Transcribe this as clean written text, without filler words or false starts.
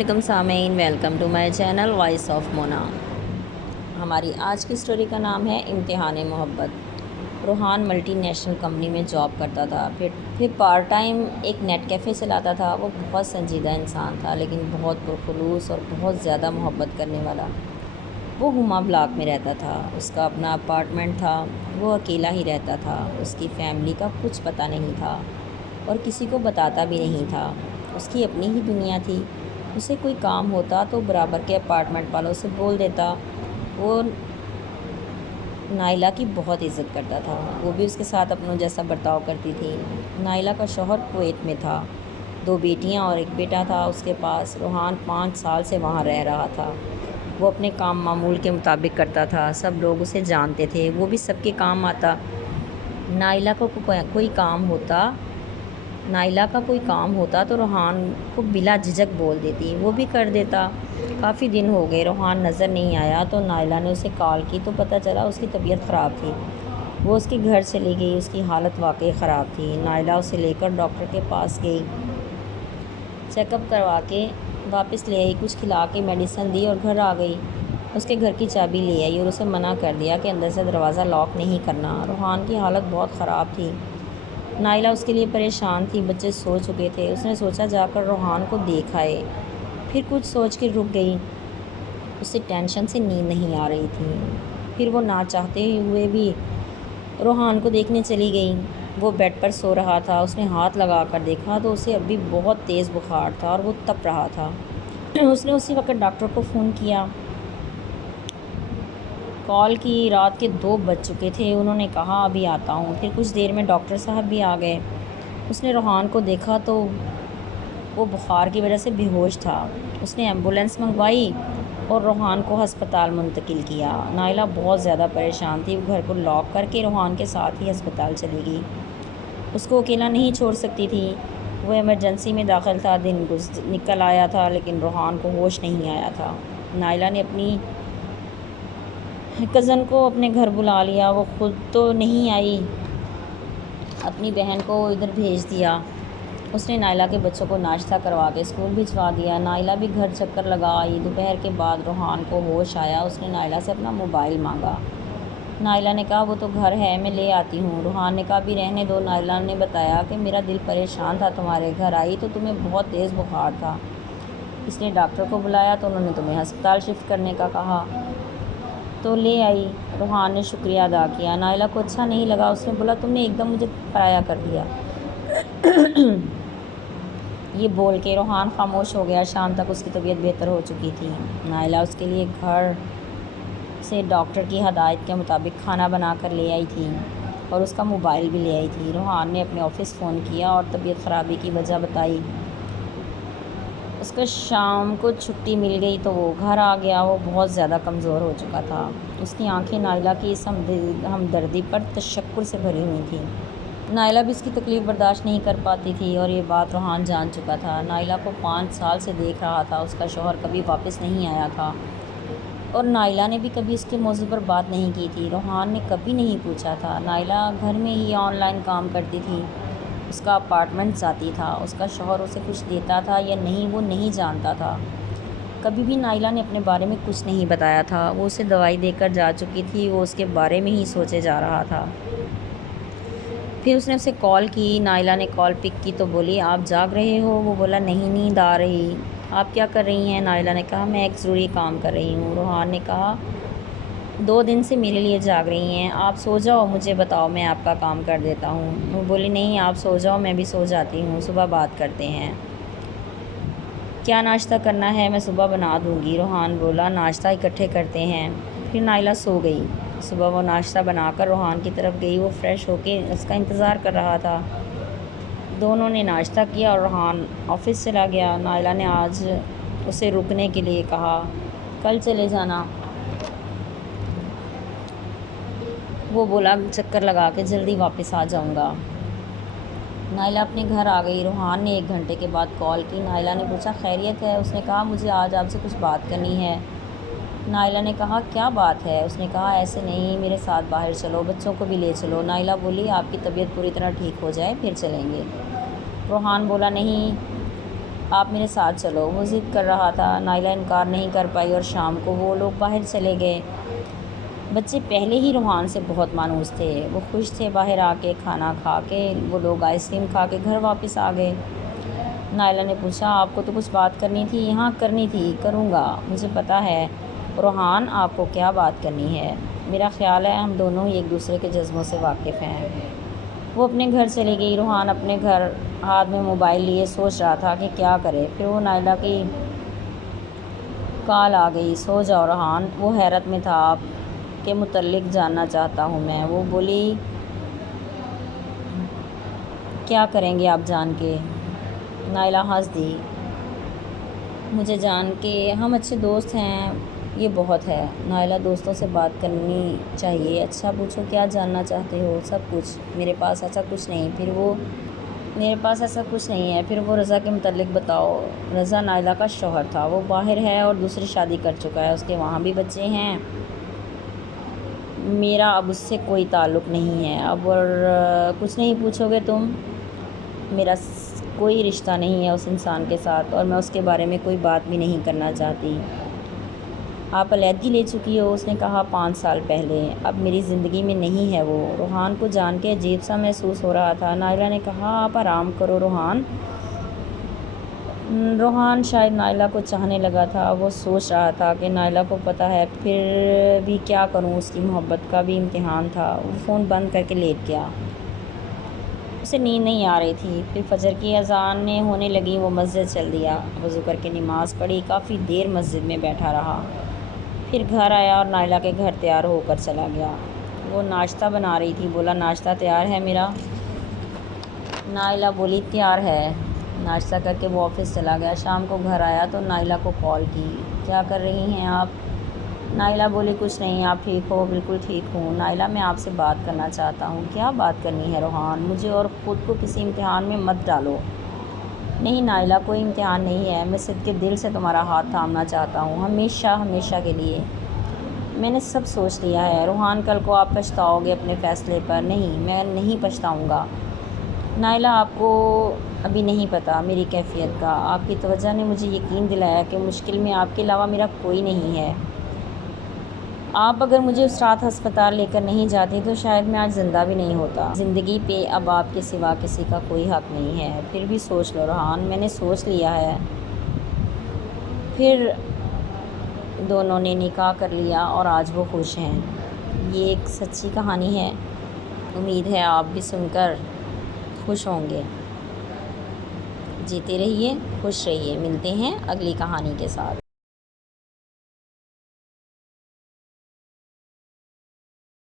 علیکم سامعین، welcome to my channel voice of Mona. ہماری آج کی سٹوری کا نام ہے امتحان محبت۔ روحان ملٹی نیشنل کمپنی میں جاب کرتا تھا، پھر پارٹ ٹائم ایک نیٹ کیفے چلاتا تھا۔ وہ بہت سنجیدہ انسان تھا، لیکن بہت پرخلوص اور بہت زیادہ محبت کرنے والا۔ وہ ہما بلاک میں رہتا تھا، اس کا اپنا اپارٹمنٹ تھا۔ وہ اکیلا ہی رہتا تھا، اس کی فیملی کا کچھ پتہ نہیں تھا اور کسی کو بتاتا بھی نہیں تھا۔ اس کی اپنی ہی دنیا تھی۔ اسے کوئی کام ہوتا تو برابر کے اپارٹمنٹ والوں سے بول دیتا۔ وہ نائلہ کی بہت عزت کرتا تھا، وہ بھی اس کے ساتھ اپنوں جیسا برتاؤ کرتی تھی۔ نائلہ کا شوہر کویت میں تھا، 2 بیٹیاں اور 1 بیٹا تھا اس کے پاس۔ روحان 5 سال سے وہاں رہ رہا تھا۔ وہ اپنے کام معمول کے مطابق کرتا تھا، سب لوگ اسے جانتے تھے، وہ بھی سب کے کام آتا۔ نائلہ کا کوئی کام ہوتا تو روحان کو بلا جھجک بول دیتی، وہ بھی کر دیتا۔ کافی دن ہو گئے روحان نظر نہیں آیا تو نائلہ نے اسے کال کی تو پتہ چلا اس کی طبیعت خراب تھی۔ وہ اس کے گھر چلی گئی، اس کی حالت واقعی خراب تھی۔ نائلہ اسے لے کر ڈاکٹر کے پاس گئی، چیک اپ کروا کے واپس لے آئی، کچھ کھلا کے میڈیسن دی اور گھر آ گئی۔ اس کے گھر کی چابی لے آئی اور اسے منع کر دیا کہ اندر سے دروازہ لاک نہیں کرنا۔ روحان کی حالت بہت خراب تھی، نائلہ اس کے لیے پریشان تھی۔ بچے سو چکے تھے، اس نے سوچا جا کر روحان کو دیکھ آئے، پھر کچھ سوچ کے رک گئی۔ اسے ٹینشن سے نیند نہیں آ رہی تھی، پھر وہ نہ چاہتے ہوئے بھی روحان کو دیکھنے چلی گئی۔ وہ بیڈ پر سو رہا تھا، اس نے ہاتھ لگا کر دیکھا تو اسے ابھی بہت تیز بخار تھا اور وہ تپ رہا تھا۔ اس نے اسی وقت ڈاکٹر کو فون کیا، کال کی۔ رات کے 2 بج چکے تھے۔ انہوں نے کہا ابھی آتا ہوں۔ پھر کچھ دیر میں ڈاکٹر صاحب بھی آ گئے۔ اس نے روحان کو دیکھا تو وہ بخار کی وجہ سے بے ہوش تھا۔ اس نے ایمبولینس منگوائی اور روحان کو ہسپتال منتقل کیا۔ نائلہ بہت زیادہ پریشان تھی، وہ گھر کو لاک کر کے روحان کے ساتھ ہی ہسپتال چلی گئی۔ اس کو اکیلا نہیں چھوڑ سکتی تھی۔ وہ ایمرجنسی میں داخل تھا، دن نکل آیا تھا لیکن روحان کو ہوش نہیں آیا تھا۔ نائلہ نے اپنی کزن کو اپنے گھر بلا لیا، وہ خود تو نہیں آئی، اپنی بہن کو ادھر بھیج دیا۔ اس نے نائلہ کے بچوں کو ناشتہ کروا کے اسکول بھجوا دیا۔ نائلہ بھی گھر چکر لگا آئی۔ دوپہر کے بعد روحان کو ہوش آیا، اس نے نائلہ سے اپنا موبائل مانگا۔ نائلہ نے کہا وہ تو گھر ہے، میں لے آتی ہوں۔ روحان نے کہا بھی رہنے دو۔ نائلہ نے بتایا کہ میرا دل پریشان تھا، تمہارے گھر آئی تو تمہیں بہت تیز بخار تھا، اس نے ڈاکٹر کو بلایا تو انہوں نے تمہیں ہسپتال شفٹ کرنے کا کہا تو لے آئی۔ روحان نے شکریہ ادا کیا۔ نائلہ کو اچھا نہیں لگا، اس نے بولا تم نے ایک دم مجھے پرایا کر دیا۔ یہ بول کے روحان خاموش ہو گیا۔ شام تک اس کی طبیعت بہتر ہو چکی تھی۔ نائلہ اس کے لیے گھر سے ڈاکٹر کی ہدایت کے مطابق کھانا بنا کر لے آئی تھی اور اس کا موبائل بھی لے آئی تھی۔ روحان نے اپنے آفس فون کیا اور طبیعت خرابی کی وجہ بتائی۔ اس کو شام کو چھٹی مل گئی تو وہ گھر آ گیا۔ وہ بہت زیادہ کمزور ہو چکا تھا، اس کی آنکھیں نائلہ کی اس ہمدردی پر تشکر سے بھری ہوئی تھیں۔ نائلہ بھی اس کی تکلیف برداشت نہیں کر پاتی تھی اور یہ بات روحان جان چکا تھا۔ نائلہ کو 5 سال سے دیکھ رہا تھا، اس کا شوہر کبھی واپس نہیں آیا تھا اور نائلہ نے بھی کبھی اس کے موضوع پر بات نہیں کی تھی۔ روحان نے کبھی نہیں پوچھا تھا۔ نائلہ گھر میں ہی آن لائن کام کرتی تھی، اس کا اپارٹمنٹ ذاتی تھا، اس کا شوہر اسے کچھ دیتا تھا یا نہیں وہ نہیں جانتا تھا۔ کبھی بھی نائلہ نے اپنے بارے میں کچھ نہیں بتایا تھا۔ وہ اسے دوائی دے کر جا چکی تھی، وہ اس کے بارے میں ہی سوچے جا رہا تھا۔ پھر اس نے اسے کال کی۔ نائلہ نے کال پک کی تو بولی آپ جاگ رہے ہو؟ وہ بولا نہیں، نیند آ رہی۔ آپ کیا کر رہی ہیں؟ نائلہ نے کہا میں ایک ضروری کام کر رہی ہوں۔ روحان نے کہا 2 دن سے میرے لیے جاگ رہی ہیں، آپ سو جاؤ، مجھے بتاؤ میں آپ کا کام کر دیتا ہوں۔ وہ بولی نہیں آپ سو جاؤ، میں بھی سو جاتی ہوں، صبح بات کرتے ہیں۔ کیا ناشتہ کرنا ہے؟ میں صبح بنا دوں گی۔ روحان بولا ناشتہ اکٹھے کرتے ہیں۔ پھر نائلہ سو گئی۔ صبح وہ ناشتہ بنا کر روحان کی طرف گئی، وہ فریش ہو کے اس کا انتظار کر رہا تھا۔ دونوں نے ناشتہ کیا اور روحان آفس چلا گیا۔ نائلہ نے آج اسے رکنے کے لیے کہا، کل چلے جانا۔ وہ بولا چکر لگا کے جلدی واپس آ جاؤں گا۔ نائلہ اپنے گھر آ گئی۔ روحان نے 1 گھنٹے کے بعد کال کی۔ نائلہ نے پوچھا خیریت ہے؟ اس نے کہا مجھے آج آپ سے کچھ بات کرنی ہے۔ نائلہ نے کہا کیا بات ہے؟ اس نے کہا ایسے نہیں، میرے ساتھ باہر چلو، بچوں کو بھی لے چلو۔ نائلہ بولی آپ کی طبیعت پوری طرح ٹھیک ہو جائے پھر چلیں گے۔ روحان بولا نہیں، آپ میرے ساتھ چلو۔ وہ ضد کر رہا تھا۔ نائلہ انکار نہیں کر پائی اور شام کو وہ لوگ باہر چلے گئے۔ بچے پہلے ہی روحان سے بہت مانوس تھے۔ وہ خوش تھے باہر آ کے کھانا کھا کے۔ وہ لوگ آئس کریم کھا کے گھر واپس آ گئے۔ نائلہ نے پوچھا، آپ کو تو کچھ بات کرنی تھی؟ ہاں کرنی تھی، کروں گا، مجھے پتہ ہے۔ روحان، آپ کو کیا بات کرنی ہے؟ میرا خیال ہے ہم دونوں ہی ایک دوسرے کے جذبوں سے واقف ہیں۔ وہ اپنے گھر چلی گئی۔ روحان اپنے گھر ہاتھ میں موبائل لیے سوچ رہا تھا کہ کیا کرے۔ پھر وہ نائلہ کی کال آ گئی۔ سو جاؤ روحان، وہ حیرت میں تھا۔ آپ کے متعلق جاننا چاہتا ہوں میں۔ وہ بولی، کیا کریں گے آپ جان کے؟ نائلہ ہنس دی، مجھے جان کے ہم اچھے دوست ہیں، یہ بہت ہے۔ نائلہ، دوستوں سے بات کرنی چاہیے۔ اچھا پوچھو، کیا جاننا چاہتے ہو؟ سب کچھ۔ میرے پاس ایسا کچھ نہیں ہے۔ پھر وہ رضا کے متعلق بتاؤ۔ رضا نائلہ کا شوہر تھا۔ وہ باہر ہے اور دوسری شادی کر چکا ہے۔ اس کے وہاں بھی بچے ہیں۔ میرا اب اس سے کوئی تعلق نہیں ہے۔ اب اور کچھ نہیں پوچھو گے تم؟ میرا کوئی رشتہ نہیں ہے اس انسان کے ساتھ اور میں اس کے بارے میں کوئی بات بھی نہیں کرنا چاہتی۔ آپ علیحدگی لے چکی ہو؟ اس نے کہا، 5 سال پہلے۔ اب میری زندگی میں نہیں ہے وہ۔ روحان کو جان کے عجیب سا محسوس ہو رہا تھا۔ نائلہ نے کہا، آپ آرام کرو روحان۔ روحان شاید نائلہ کو چاہنے لگا تھا۔ وہ سوچ رہا تھا کہ نائلہ کو پتہ ہے، پھر بھی کیا کروں، اس کی محبت کا بھی امتحان تھا۔ وہ فون بند کر کے لیٹ گیا۔ اسے نیند نہیں آ رہی تھی۔ پھر فجر کی اذانیں ہونے لگیں۔ وہ مسجد چل دیا، وضو کر کے نماز پڑھی، کافی دیر مسجد میں بیٹھا رہا۔ پھر گھر آیا اور نائلہ کے گھر تیار ہو کر چلا گیا۔ وہ ناشتہ بنا رہی تھی۔ بولا، ناشتہ تیار ہے میرا؟ نائلہ بولی، تیار ہے۔ ناشتہ کر کے وہ آفس چلا گیا۔ شام کو گھر آیا تو نائلہ کو کال کی۔ کیا کر رہی ہیں آپ؟ نائلہ بولی، کچھ نہیں۔ آپ ٹھیک ہو؟ بالکل ٹھیک ہوں۔ نائلہ، میں آپ سے بات کرنا چاہتا ہوں۔ کیا بات کرنی ہے روحان؟ مجھے اور خود کو کسی امتحان میں مت ڈالو۔ نہیں نائلہ، کوئی امتحان نہیں ہے۔ میں صدق دل سے تمہارا ہاتھ تھامنا چاہتا ہوں، ہمیشہ ہمیشہ کے لیے۔ میں نے سب سوچ لیا ہے روحان، کل کو آپ پچھتاؤ گے اپنے فیصلے پر۔ نہیں، میں نہیں پچھتاؤں گا۔ نائلہ، آپ کو ابھی نہیں پتہ میری کیفیت کا۔ آپ کی توجہ نے مجھے یقین دلایا کہ مشکل میں آپ کے علاوہ میرا کوئی نہیں ہے۔ آپ اگر مجھے اس رات ہسپتال لے کر نہیں جاتی تو شاید میں آج زندہ بھی نہیں ہوتا۔ زندگی پہ اب آپ کے سوا کسی کا کوئی حق نہیں ہے۔ پھر بھی سوچ لو روحان۔ میں نے سوچ لیا ہے۔ پھر دونوں نے نکاح کر لیا اور آج وہ خوش ہیں۔ یہ ایک سچی کہانی ہے۔ امید ہے آپ بھی سن کر خوش ہوں گے۔ جیتے رہیے، خوش رہیے۔ ملتے ہیں اگلی کہانی کے ساتھ۔